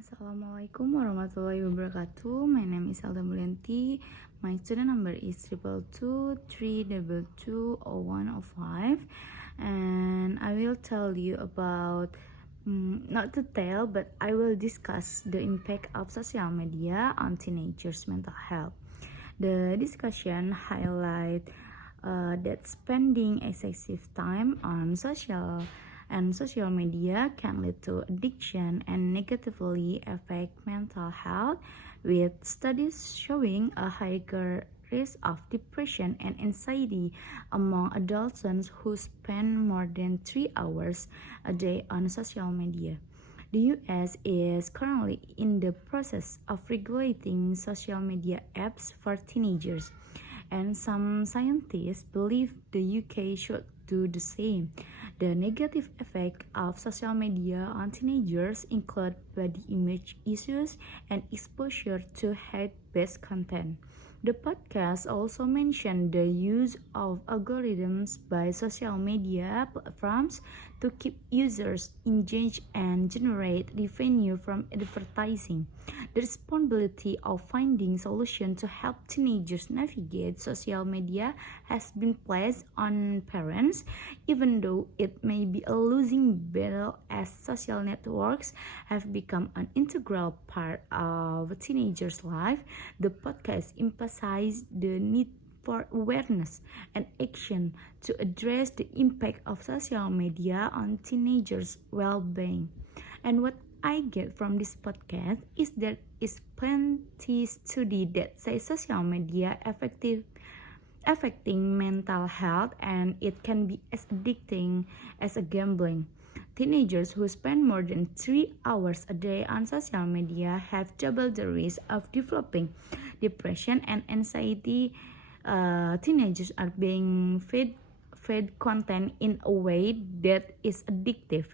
Assalamualaikum warahmatullahi wabarakatuh. My name is Elda Mulianty. My student number is 222-322-0105, and I will tell you about not to tell, but I will discuss the impact of social media on teenagers' mental health. The discussion highlight that spending excessive time on social media can lead to addiction and negatively affect mental health, with studies showing a higher risk of depression and anxiety among adolescents who spend more than 3 hours a day on social media. The US is currently in the process of regulating social media apps for teenagers, and some scientists believe the UK should do the same. The negative effect of social media on teenagers include body image issues and exposure to hate-based content. The podcast also mentioned the use of algorithms by social media platforms to keep users engaged and generate revenue from advertising. The responsibility of finding solutions to help teenagers navigate social media has been placed on parents, even though it may be a losing battle as social networks have become an integral part of a teenager's life. The podcast emphasized the need for awareness and action to address the impact of social media on teenagers' well-being. And what I get from this podcast is there is plenty study that say social media affecting mental health, and it can be as addicting as a gambling. Teenagers who spend more than 3 hours a day on social media have double the risk of developing depression and anxiety. Teenagers are being fed content in a way that is addictive.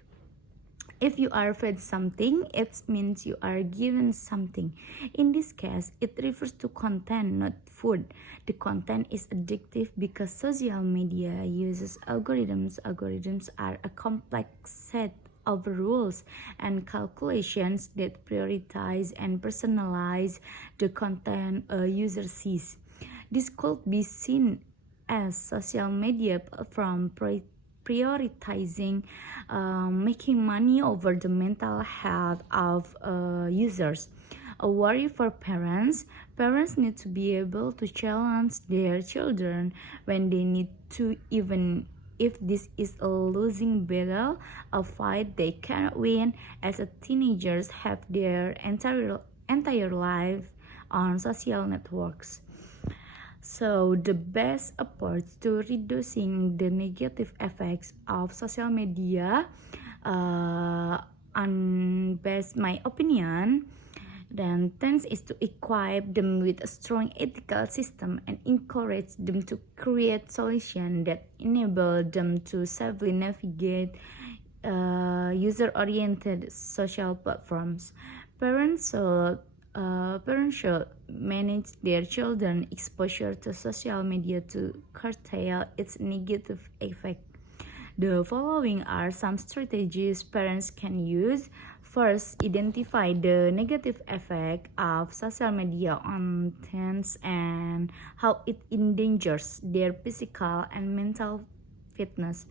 If you are fed something, it means you are given something. In this case, it refers to content, not food. The content is addictive because social media uses algorithms. Algorithms are a complex set of rules and calculations that prioritize and personalize the content a user sees. This could be seen as social media platform prioritizing making money over the mental health of users. A worry for parents. Parents need to be able to challenge their children when they need to, even if this is a losing battle, a fight they cannot win, as teenagers have their entire life on social networks. So the best approach to reducing the negative effects of social media, on best my opinion, then is to equip them with a strong ethical system and encourage them to create solutions that enable them to safely navigate user-oriented social platforms. Parents should manage their children's exposure to social media to curtail its negative effect. The following are some strategies parents can use. First, identify the negative effect of social media on teens and how it endangers their physical and mental fitness.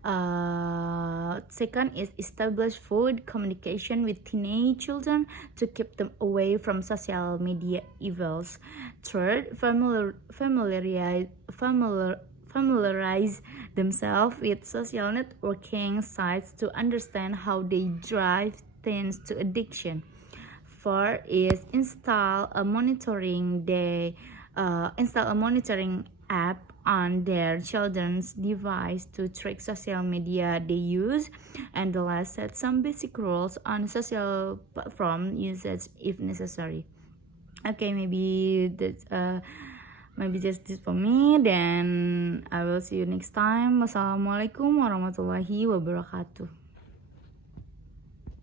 Second is establish food communication with teenage children to keep them away from social media evils. Third, familiarize themselves with social networking sites to understand how they drive teens to addiction. Fourth is install a monitoring app on their children's device to track social media they use. And the last, set some basic rules on social platform usage if necessary. Okay, maybe that's just this for me. Then I will see you next time. Wassalamualaikum warahmatullahi wabarakatuh.